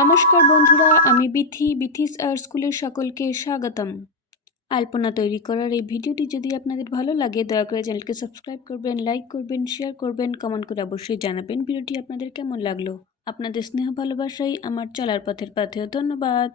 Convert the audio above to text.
নমস্কার বন্ধুরা, আমি বিথিস আর্ট স্কুলের সকলকে স্বাগতম। আলপনা তৈরি করার এই ভিডিওটি যদি আপনাদের ভালো লাগে দয়া করে চ্যানেলকে সাবস্ক্রাইব করবেন, লাইক করবেন, শেয়ার করবেন, কমেন্ট করে অবশ্যই জানাবেন ভিডিওটি আপনাদের কেমন লাগলো। আপনাদের স্নেহ ভালোবাসাই আমার চলার পথের পাথেয়। ধন্যবাদ।